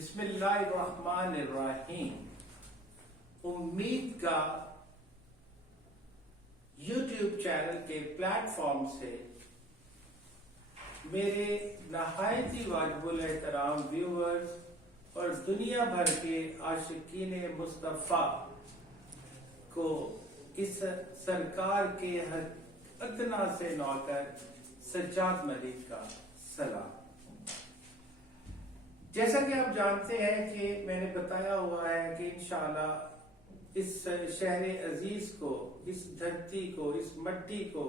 बिस्मिल्लाहिर्रहमानिर्रहीम। उम्मीद का यूट्यूब चैनल के प्लेटफॉर्म से मेरे नहायती वाजिबुल एहतराम व्यूअर्स और दुनिया भर के आशिकीन मुस्तफ़ा को इस सरकार के अदना से नौकर सज्जाद मलिक का सलाम। जैसा कि आप जानते हैं कि मैंने बताया हुआ है कि इंशाअल्लाह इस शहर अजीज को, इस धरती को, इस मट्टी को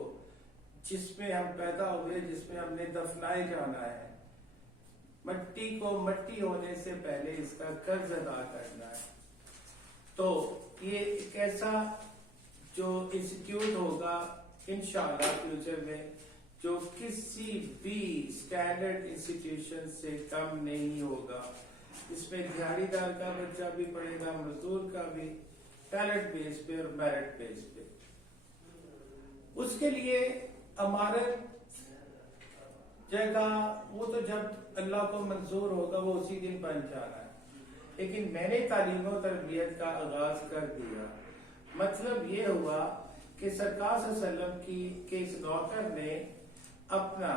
जिसमें हम पैदा हुए, जिसमें हमने दफनाए जाना है, मट्टी को मट्टी होने से पहले इसका कर्ज अदा करना है। तो ये एक ऐसा जो इंस्टीट्यूट होगा इंशाअल्लाह फ्यूचर में, जो किसी भी स्टैंडर्ड इंस्टीट्यूशन से कम नहीं होगा। इसमें दिहाड़ीदार का बच्चा भी पढ़ेगा, मजदूर का भी, टैलेंट बेस पे और मेरिट बेस पे। उसके लिए अमारत जगह वो तो जब अल्लाह को मंजूर होगा वो उसी दिन बन जाना है, लेकिन मैंने तालीम और तरबियत का आगाज कर दिया। मतलब ये हुआ कि सरकार सल्लल्लाहु अलैहि वसल्लम के इस नौकर ने अपना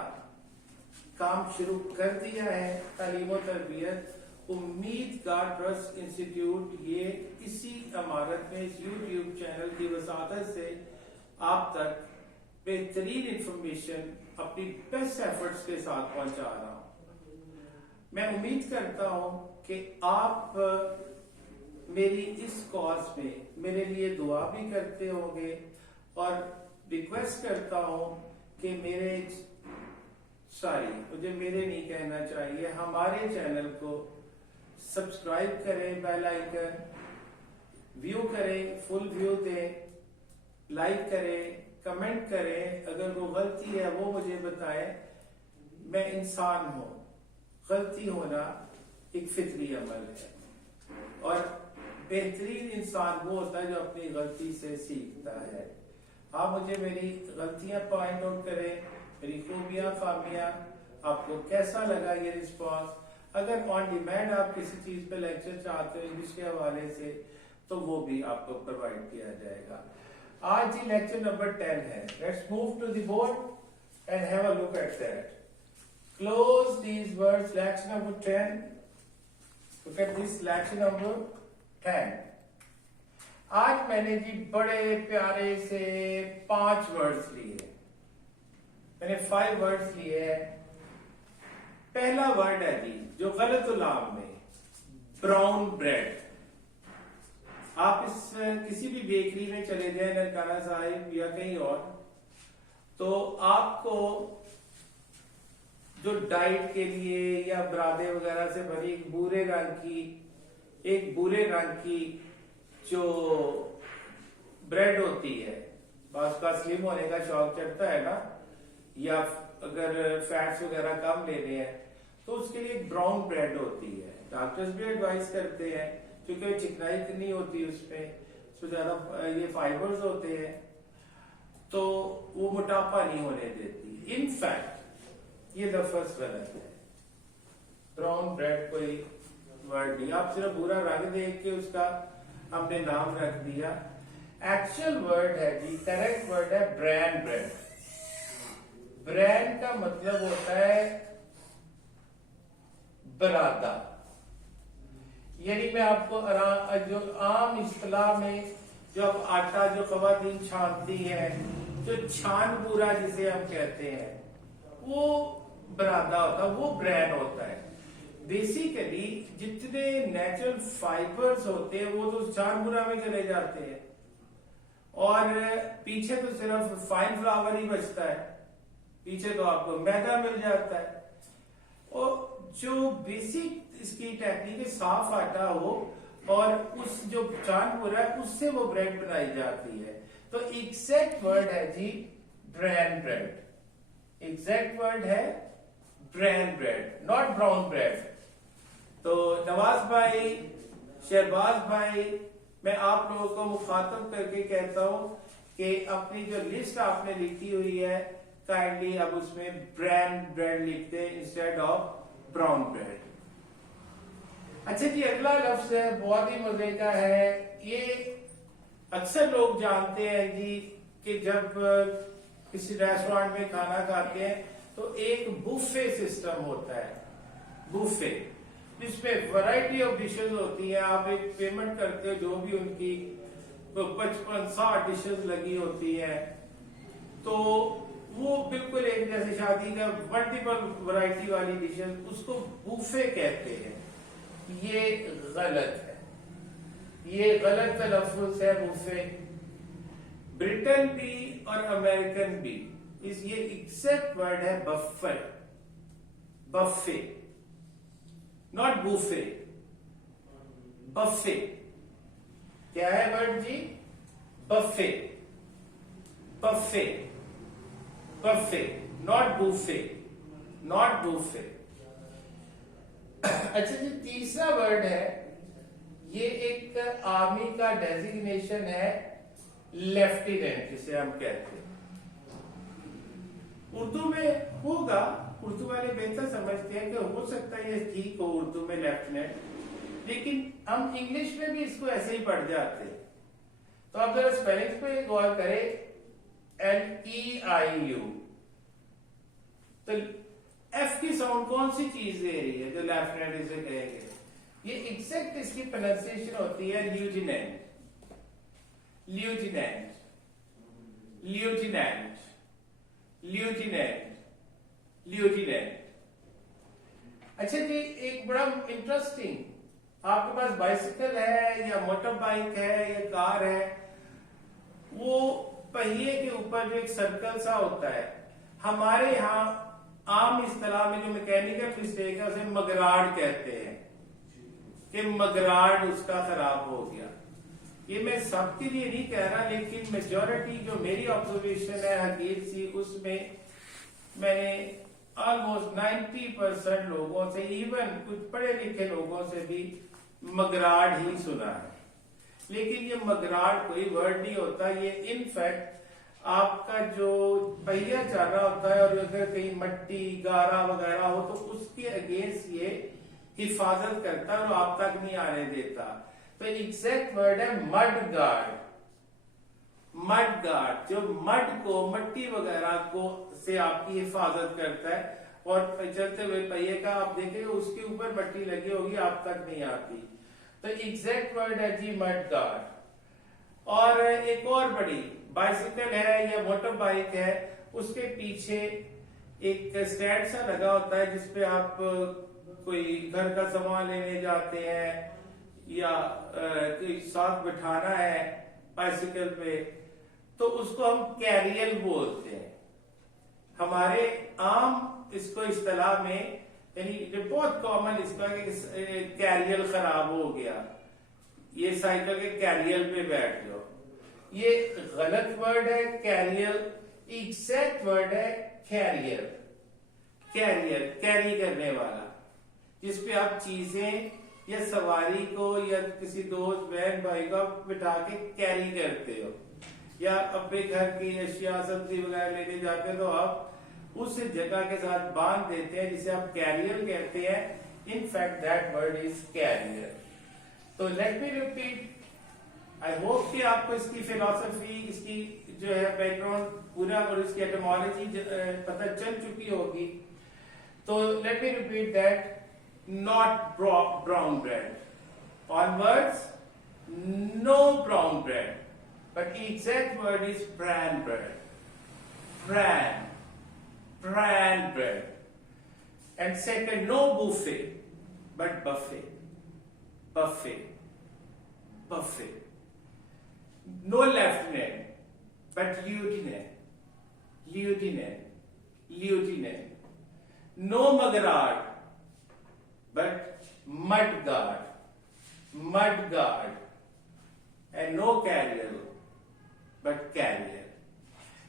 काम शुरू कर दिया है, तालीम और तरबियत। उम्मीद का ट्रस्ट इंस्टीट्यूट ये इसी इमारत में इस यूट्यूब चैनल की वसादत से आप तक बेहतरीन इंफॉर्मेशन अपनी बेस्ट एफर्ट्स के साथ पहुंचा रहा हूं। मैं उम्मीद करता हूं कि आप मेरी इस कॉज में मेरे लिए दुआ भी करते होंगे और रिक्वेस्ट करता हूं कि मुझे नहीं कहना चाहिए, हमारे चैनल को सब्सक्राइब करें, बेल आइकन, व्यू करें, फुल व्यू दें, लाइक करें, कमेंट करें। अगर वो गलती है वो मुझे बताएं। मैं इंसान हूं, गलती होना एक फितरी अमल है और बेहतरीन इंसान वो होता है जो अपनी गलती से सीखता है। आप मुझे मेरी गलतियां पॉइंट आउट करें, मेरी खूबियां, खामियां। आपको कैसा लगा ये रिस्पॉन्स? अगर ऑन डिमांड आप किसी चीज पे लेक्चर चाहते हो इंग्लिश के हवाले से तो वो भी आपको प्रोवाइड किया जाएगा। आज ही लेक्चर नंबर 10 है। Let's move to the board and have a look at that. Close these words, lecture number 10। Look at this lecture number 10। आज मैंने जी बड़े प्यारे से 5 वर्ड्स लिए। मैंने 5 वर्ड्स लिए हैं। पहला वर्ड है जी जो गलत उलाम में, ब्राउन ब्रेड। आप किसी भी बेकरी में चले जाए, ननकाना साहिब या कहीं और, तो आपको जो डाइट के लिए या बरादे वगैरह से भरी एक भूरे रंग की जो ब्रेड होती है, बस का स्लिम होने का शौक चढ़ता है ना, या अगर फैट्स वगैरह कम लेने हैं तो उसके लिए ब्राउन ब्रेड होती है। डॉक्टर्स भी एडवाइस करते हैं क्योंकि चिकनाई नहीं होती उसमें ज्यादा ये फाइबर्स होते हैं, तो वो मोटापा नहीं होने देती। इनफैक्ट ये लफ्ज गलत है, ब्राउन ब्रेड कोई वर्ड नहीं। आप सिर्फ बुरा रंग देख के उसका हमने नाम रख दिया। एक्चुअल वर्ड है जी, करेक्ट वर्ड है ब्रैन ब्रेड। ब्रैन का मतलब होता है बरादा। यानी मैं आपको जो आम इस्तेलाह में जो आटा जो खवातीन छानती है, जो छान पूरा जिसे हम कहते हैं, वो बरादा होता है, वो ब्रैन होता है। बेसिकली जितने नेचुरल फाइबर्स होते हैं वो तो छानपुरा में चले जाते हैं और पीछे तो सिर्फ फाइन फ्लावर ही बचता है, पीछे तो आपको मैदा मिल जाता है। और जो बेसिक इसकी टेक्निक है, साफ आटा हो और उस जो छानपुरा है उससे वो ब्रेड बनाई जाती है। तो एग्जैक्ट वर्ड है जी ब्रैन ब्रेड। एग्जैक्ट वर्ड है bran bread, not brown bread. तो नवाज भाई, शहबाज भाई, मैं आप लोगों को मुखातब करके कहता हूं कि अपनी जो लिस्ट आपने लिखी हुई है काइंडली अब उसमें ब्रैन ब्रेड लिखते इंस्टेड ऑफ ब्राउन ब्रेड। अच्छा जी, अगला लफ्ज है, बहुत ही मजे का है। ये अक्सर लोग जानते हैं जी कि जब किसी रेस्टोरेंट में खाना खाते हैं तो एक बुफे सिस्टम होता है, बुफे, जिसमें वैरायटी ऑफ डिशेस होती हैं। आप एक पेमेंट करते हो, जो भी उनकी 55-60 डिशेस लगी होती है, तो वो बिल्कुल एक जैसे शादी का मल्टीपल वैरायटी वाली डिशेस, उसको बुफे कहते हैं। ये गलत है, ये गलत तलफ्फुज़ है बुफे। ब्रिटेन भी और अमेरिकन भी ये एग्जैक्ट वर्ड है buffet, buffet, not buffet, buffet. क्या है वर्ड जी? Buffet, buffet, buffet, not buffet, not buffet. अच्छा जी, तीसरा वर्ड है, ये एक आर्मी का डेजिग्नेशन है, लेफ्टिनेंट, जिसे हम कहते हैं। उर्दू में होगा, उर्दू वाले बेहतर समझते हैं कि हो सकता है ये ठीक हो उर्दू में लेफ्टिनेंट, लेकिन हम इंग्लिश में भी इसको ऐसे ही पढ़ जाते हैं। तो आप जरा स्पेलिंग पे गौर करें, LEIU, तो एफ की साउंड कौन सी चीज दे रही है जो लेफ्टिनेंट इसे कहेंगे? ये एग्जैक्ट इसकी प्रोनाउंसिएशन होती है lieutenant, lieutenant, lieutenant, lieutenant, lieutenant. अच्छा जी, एक बड़ा इंटरेस्टिंग, आपके पास बाइसिकल है या मोटर बाइक है या कार है, वो पहिए के ऊपर जो एक सर्कल सा होता है, हमारे यहाँ आम इस्तेलाह में जो मैकेनिकल मिस्टेक है उसे मगराड़ कहते हैं, कि मगराड़ उसका खराब हो गया। ये मैं सबके लिए नहीं कह रहा, लेकिन मेजॉरिटी जो मेरी ऑब्जर्वेशन है हकीर सी, उसमें मैंने ऑलमोस्ट 90% लोगों से, इवन कुछ पढ़े लिखे लोगों से भी मगराड़ ही सुना है। लेकिन ये मगराड़ कोई वर्ड नहीं होता, ये इनफैक्ट आपका जो पहिया चल रहा होता है और अगर कहीं मट्टी गारा वगैरह हो तो उसके अगेंस्ट ये हिफाजत करता है और आप तक नहीं आने देता। तो एग्जैक्ट वर्ड है मड गार्ड, मड गार्ड, जो मड को, मट्टी वगैरह को से आपकी हिफाजत करता है, और चलते हुए पहिए का आप देखेंगे उसके ऊपर मट्टी लगी होगी, आप तक नहीं आती। तो एग्जैक्ट वर्ड है जी मड गार्ड। और एक और बड़ी बाइसिकल है या मोटर बाइक है, उसके पीछे एक स्टैंड सा लगा होता है जिसपे आप कोई घर का सामान लेने जाते हैं या कोई साथ बिठाना है बाइसिकल पे, तो उसको हम कैरियल बोलते हैं। हमारे आम इसको इस्तेलाह में, यानी बहुत कॉमन इसका कैरियल खराब हो गया, ये साइकिल के कैरियल पे बैठ जाओ, ये गलत वर्ड है कैरियर। एग्जैक्ट वर्ड है कैरियर, कैरियर, कैरी करने वाला, जिसपे आप चीजें या सवारी को या किसी दोस्त बहन भाई को बिठा के कैरी करते हो, या अपने घर की अशिया सब्जी वगैरह लेने जाते हो तो आप उस जगह के साथ बांध देते हैं, जिसे आप कैरियर कहते हैं। In fact that word is carrier. तो let me repeat, I hope कि आपको इसकी फिलॉसफी, इसकी जो है बैकग्राउंड पूरा और इसकी एटमोलॉजी पता चल चुकी होगी। तो let me repeat that, not brown bread, on words no brown bread, but exact word is brown bread, brown, brown bread. And second, no buffet but buffet, buffet, buffet. No lieutenant, but lieutenant, lieutenant, lieutenant. No mudguard, but mudguard, mudguard. And no carrier, but carrier.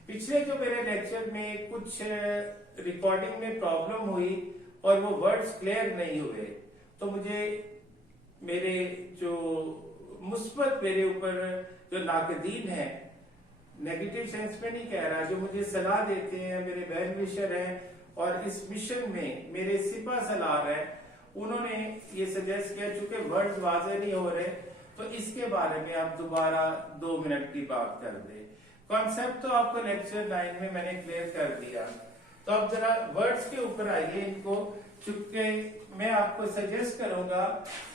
पिछले जो मेरे lecture में कुछ recording में problem हुई और वो words clear नहीं हुए, तो मुझे मेरे जो मुस्बत मेरे ऊपर जो नाकदीन है, नेगेटिव सेंस में नहीं कह रहा, जो मुझे सलाह देते हैं, मेरे वेल विशर हैं और इस मिशन में मेरे सिपा सलार हैं, उन्होंने ये सजेस्ट किया, चूंकि वर्ड्स वाजे नहीं हो रहे तो इसके बारे में आप दोबारा 2 मिनट की बात कर दे। कॉन्सेप्ट तो आपको लेक्चर 9 में मैंने क्लियर कर दिया, तो अब जरा वर्ड्स के ऊपर आइए। इनको चूंकि मैं आपको सजेस्ट करूंगा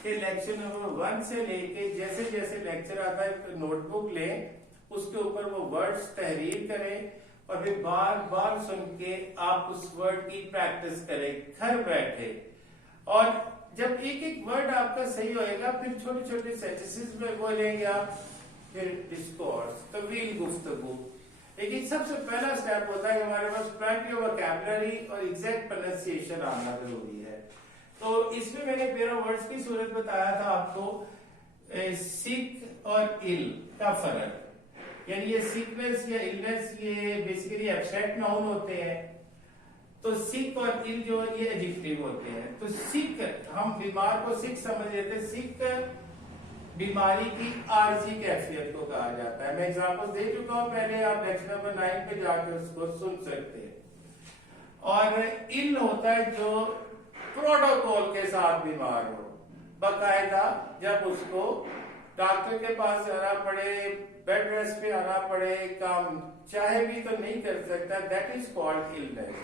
कि लेक्चर नंबर 1 से लेके जैसे जैसे लेक्चर आता है नोटबुक लें, उसके ऊपर वो वर्ड्स तहरीर करें और फिर बार बार सुन के आप उस वर्ड की प्रैक्टिस करें घर बैठे। और जब एक एक वर्ड आपका सही होएगा फिर छोटे छोटे सेंटेंसेस में बोलेंगे आप, फिर डिस्कोर्स, तवील गुफ्तगू। लेकिन सबसे पहला स्टेप होता है कि हमारे पास प्लेंटी ऑफ वोकैबुलरी और एग्जैक्ट प्रोनाउंसिएशन आना जरूरी है। तो इसमें मैंने पेयर ऑफ वर्ड्स की सूरत बताया था आपको, सिक और इल का फर्क, यानी ये सिकनेस या इलनेस ये बेसिकली एब्स्ट्रैक्ट नाउन होते हैं, तो सिक और इल जो ये एडजेक्टिव होते हैं। तो सिक, हम बीमार को सिक समझ लेते हैं, सिक बीमारी की आर्जी कैफियत को कहा जाता है। मैं एग्जांपल दे चुका हूं पहले, आप लेक्चर नंबर 9 पे जाकर उसको सुन सकते हैं। और इल होता है जो प्रोटोकॉल के साथ बीमार हो, बाकायदा जब उसको डॉक्टर के पास जाना पड़े, बेड रेस्ट पे आना पड़े, काम चाहे भी तो नहीं कर सकता, दैट इज कॉल्ड इलनेस।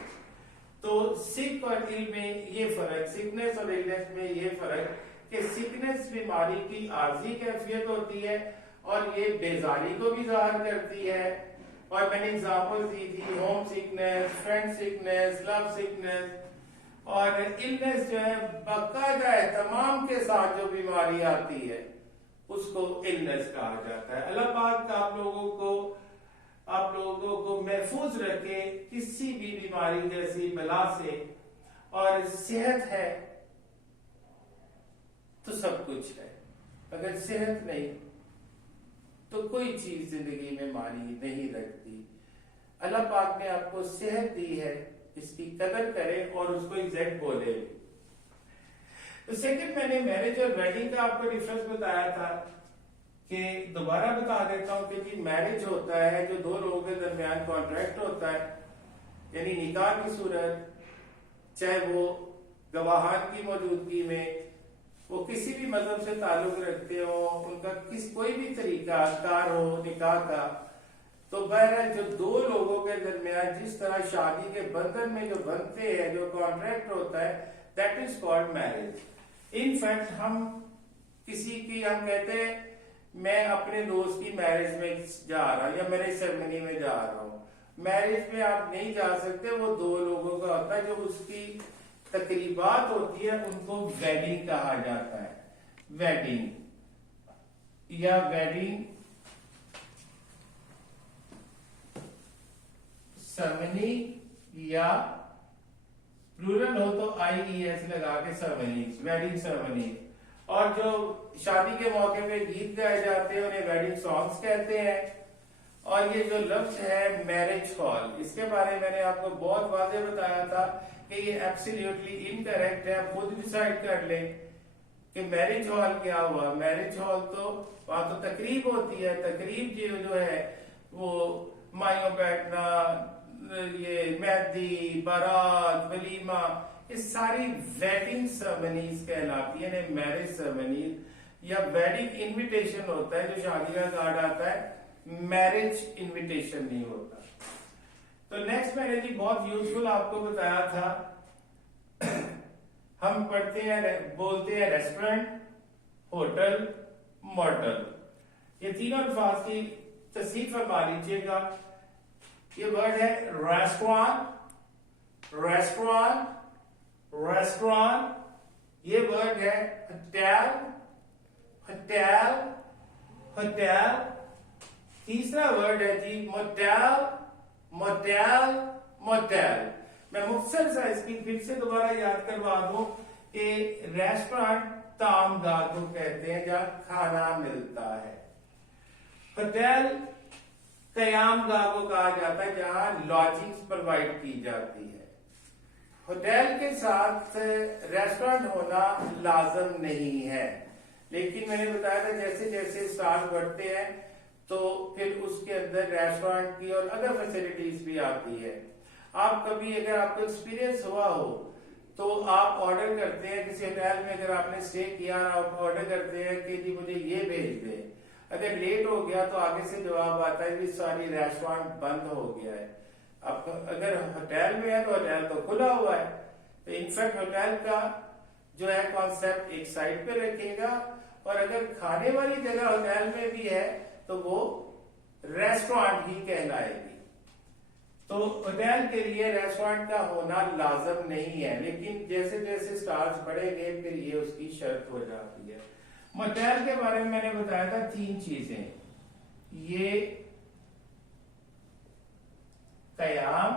तो सिक और इल में ये फर्क, सिकनेस और इलनेस में ये फर्क कि सिकनेस बीमारी की आर्जी कैफियत होती है और ये बेजारी को भी जाहिर करती है। और मैंने एग्जांपल दी थी home sickness, friend sickness, love sickness. और इलनेस जो है बाकायदा है तमाम के साथ जो बीमारी आती है उसको इलनेस कहा जाता है। अल्लाह पाक आप लोगों को महफूज रखे किसी भी बीमारी जैसी बला से। और सेहत है तो सब कुछ है, अगर सेहत नहीं तो कोई चीज जिंदगी में मानी नहीं रखती। अल्लाह पाक ने आपको सेहत दी है, इसकी कदर करें और उसको एग्जैक्ट बोले। तो सेकंड, मैंने मैरिज और वेडिंग का आपको डिफरेंस बताया था कि दोबारा बता देता हूं कि जी मैरिज होता है जो दो लोगों के दरमियान कॉन्ट्रैक्ट होता है, यानी निकाह की सूरत, चाहे वो गवाहान की मौजूदगी में, वो किसी भी मजहब से ताल्लुक रखते हो, उनका कोई भी तरीका कार हो निकाह का, तो बहरहाल जो दो लोगों के दरमियान जिस तरह शादी के बंधन में जो बनते हैं, जो कॉन्ट्रैक्ट होता है, that is called marriage. In fact हम कहते हैं मैं अपने दोस्त की मैरिज में जा रहा हूं या मैरिज सेरेमनी में जा रहा हूं। मैरिज में आप नहीं जा सकते, वो दो लोगों का होता है, जो उसकी तकरीबात होती है उनको वेडिंग कहा जाता है। वेडिंग या वेडिंग सेरेमनी, या प्लूरल हो तो IES लगा के सेरेमनी, वेडिंग सेरेमनी। और जो शादी के मौके पे गीत गाए जाते हैं उन्हें वेडिंग सॉन्ग्स कहते हैं। और ये जो लफ्ज है मैरिज हॉल, इसके बारे में मैंने आपको बहुत वाज़ेह बताया था कि ये एब्सोल्युटली इनकरेक्ट है। आप खुद डिसाइड कर लें कि मैरिज हॉल क्या हुआ। मैरिज हॉल तो वहां तो तकरीब होती है, तकरीब जो है वो माइयों बैठना, ये मेहंदी, बारात, वलीमा, ये सारी वेडिंग सेरेमनीज कहलाती है, मैरिज सेरेमनी। या वेडिंग इनविटेशन होता है, जो शादी का कार्ड आता है, मैरिज इनविटेशन नहीं होता। तो नेक्स्ट मैंने जी बहुत यूजफुल आपको बताया था, हम पढ़ते हैं बोलते हैं रेस्टोरेंट, होटल, मोटल। ये तीनों अल्फाज की तस्दीक फरमा लीजिएगा। ये वर्ड है रेस्टोरेंट, रेस्टोरेंट, रेस्टोरेंट। ये वर्ड है होटल, होटल, होटल। तीसरा वर्ड है जी मोटेल, मोटेल, मोटेल। मैं मुख्तसर सा इसकी फिर से दोबारा याद करवा दूं कि रेस्टोरेंट तामगाह को कहते हैं जहां खाना मिलता है। होटल कयामगाह को कहा जाता है जहां लॉजिंग्स प्रोवाइड की जाती है। होटल के साथ रेस्टोरेंट होना लाजम नहीं है, लेकिन मैंने बताया था जैसे जैसे स्टार बढ़ते हैं तो फिर उसके अंदर रेस्टोरेंट की और अदर फैसिलिटीज भी आती है। आप कभी अगर आपको एक्सपीरियंस हुआ हो तो आप ऑर्डर करते हैं किसी होटल में, अगर आपने स्टे किया और आप ऑर्डर करते हैं कि जी मुझे ये भेज दे, अगर लेट हो गया तो आगे से जवाब आता है कि सॉरी रेस्टोरेंट बंद हो गया है। अब अगर होटल में है तो होटल तो खुला हुआ है। तो इनफैक्ट होटल का जो है कॉन्सेप्ट एक साइड पे रखेगा, और अगर खाने वाली जगह होटल में भी है तो वो रेस्टोरेंट ही कहलाएगी। तो होटल के लिए रेस्टोरेंट का होना लाजम नहीं है, लेकिन जैसे जैसे स्टार्स बढ़ेंगे फिर ये उसकी शर्त हो जाती है। मोटेल के बारे में मैंने बताया था 3 चीजें, ये कयाम,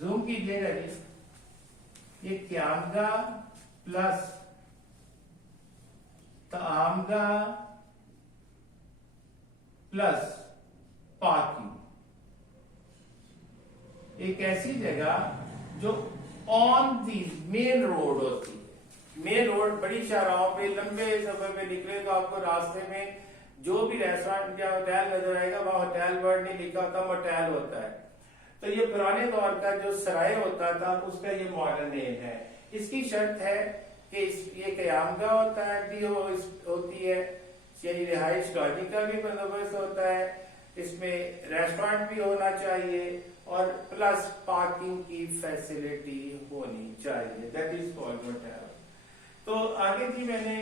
जूम कीजिएगा जी, ये क्यामगा प्लस तामगा प्लस पार्किंग। एक ऐसी जगह जो ऑन दी मेन रोड होती है। मेन रोड बड़ी शाहराहों पे लंबे सफर पे निकले तो आपको रास्ते में जो भी रेस्टोरेंट या होटल नजर आएगा वहां होटल वर्ड नहीं लिखा होता, मोटेल होता है। तो ये पुराने दौर का जो सराय होता था उसका ये मॉडर्न नेम है। इसकी शर्त है कि ये कयामगा होता है भी होती है, यानी रिहाइश लॉजिंग का भी बंदोबस्त होता है, इसमें रेस्टोरेंट भी होना चाहिए और प्लस पार्किंग की फैसिलिटी होनी चाहिए, दैट इज कॉल्ड मोटेल। तो आगे जी मैंने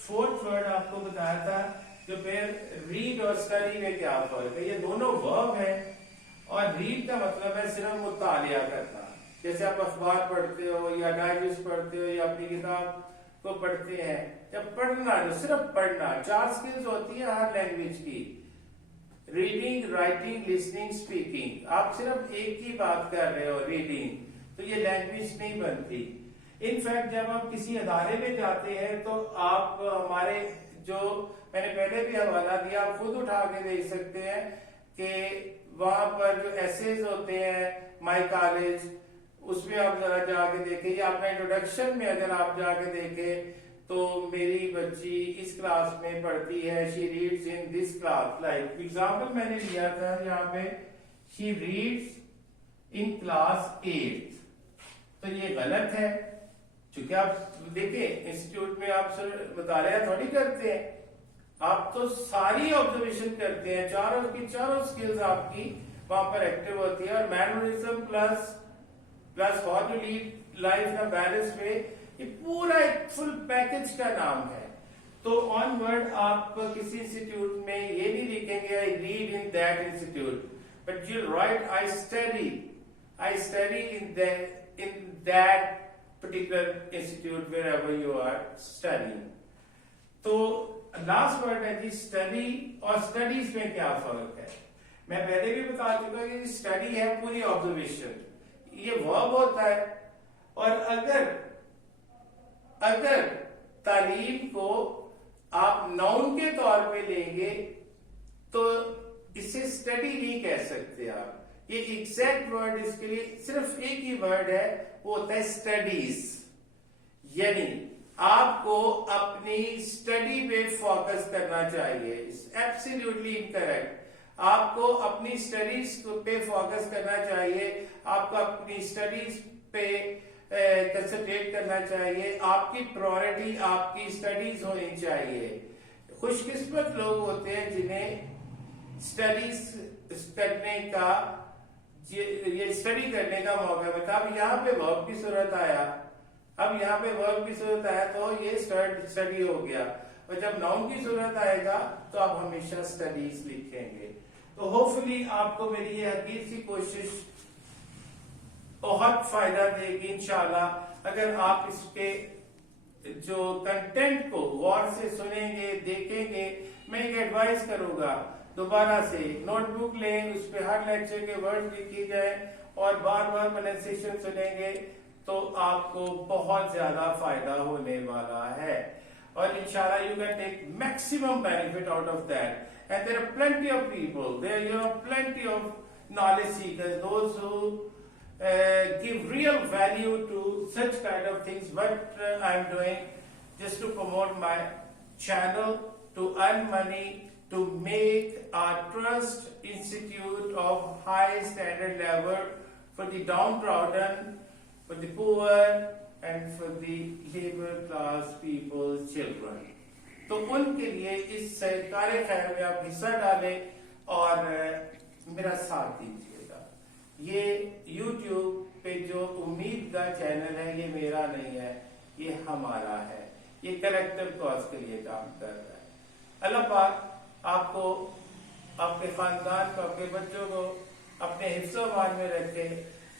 4th वर्ड आपको बताया था जो फिर रीड और स्टडी में क्या फर्क है। ये दोनों वर्ब है और रीड का मतलब है सिर्फ मुतालिया करना, जैसे आप अखबार पढ़ते हो या डायरीज पढ़ते हो या अपनी किताब को पढ़ते हैं। जब पढ़ना जो सिर्फ पढ़ना, 4 स्किल्स होती है हर लैंग्वेज की, रीडिंग, राइटिंग, लिसनिंग, स्पीकिंग। आप सिर्फ एक ही बात कर रहे हो रीडिंग, तो ये लैंग्वेज नहीं बनती। इनफैक्ट जब आप किसी अदारे में जाते हैं तो आप हमारे जो मैंने पहले भी हवाला दिया, आप खुद उठा के देख सकते हैं कि वहां पर जो एसेज होते हैं माई कॉलेज, उसमें आप जरा जाके देखें, या अपना इंट्रोडक्शन में अगर आप जाके देखें तो मेरी बच्ची इस क्लास में पढ़ती है, she reads in this class. Like example मैंने लिया था यहाँ पे, she reads in class 8th, तो ये गलत है क्योंकि आप देखें इंस्टीट्यूट में आप मुतालिया थोड़ी करते हैं, आप तो सारी ऑब्जर्वेशन करते हैं, चारों की चारों स्किल्स आपकी वहां पर एक्टिव होती है। और mannerism plus how to lead life in a balance way, ये पूरा एक फुल पैकेज का नाम है। तो ऑन वर्ड आप किसी इंस्टीट्यूट में ये नहीं लिखेंगे I read in that institute, but you right I study in that particular institute wherever you are studying। तो लास्ट वर्ड है जी स्टडी, और स्टडीज में क्या फर्क है। मैं पहले भी बता चुका कि स्टडी है पूरी ऑब्जर्वेशन, ये वर्ब होता है। और अगर तालीम को आप नाउन के तौर पे लेंगे तो इसे स्टडी नहीं कह सकते आप। ये एग्जैक्ट वर्ड इसके लिए सिर्फ एक ही वर्ड है, वो होता है स्टडीज। यानी आपको अपनी स्टडी पे फोकस करना चाहिए। Absolutely incorrect. आपको अपनी स्टडीज पे फोकस करना चाहिए, आपको अपनी स्टडीज पे कंसंट्रेट करना चाहिए, आपकी प्रायोरिटी आपकी स्टडीज होनी चाहिए। खुशकिस्मत लोग होते हैं जिन्हें स्टडीज करने का ये स्टडी करने का मौका मिलता। अब यहाँ पे वर्ब की सूरत आया, तो ये स्टडी हो गया, और जब नाउन की सूरत आएगा तो आप हमेशा स्टडीज लिखेंगे। तो होपफुली आपको मेरी ये हकीर सी कोशिश बहुत फायदा देगी इंशाल्लाह। अगर आप इसके जो कंटेंट को गौर से सुनेंगे, देखेंगे। मैं एक एडवाइस करूंगा, दोबारा से नोटबुक लें, उस पर हर लेक्चर के वर्ड लिखी जाए और बार बार प्रोनाउंसिएशन सुनेंगे तो आपको बहुत ज्यादा फायदा होने वाला है। और इंशाल्लाह you can take maximum benefit out of that. And there are plenty of people, there are plenty of knowledge seekers, those who give real value to such kind of things what I'm doing just to promote my channel, to earn money, to make our trust institute of high standard level for the downtrodden, for the poor and for the labor class people's children. तो उनके लिए इस कार्य खैर में आप हिस्सा डालें और मेरा साथ दीजिएगा। ये YouTube पे जो उम्मीद का चैनल है ये मेरा नहीं है, ये हमारा है, ये कलेक्टिव कॉज के लिए काम कर रहा है। अल्लाह पाक आपको, आपके खानदान को, आपके बच्चों को अपने हिफ्ज़-ओ-मान में रखे।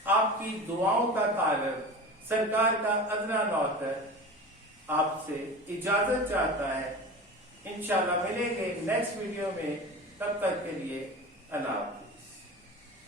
आपकी दुआओं का ताल्लुक सरकार का अदना नौकर आपसे इजाजत चाहता है। इंशाल्लाह मिलेंगे नेक्स्ट वीडियो में, तब तक के लिए अल्लाह।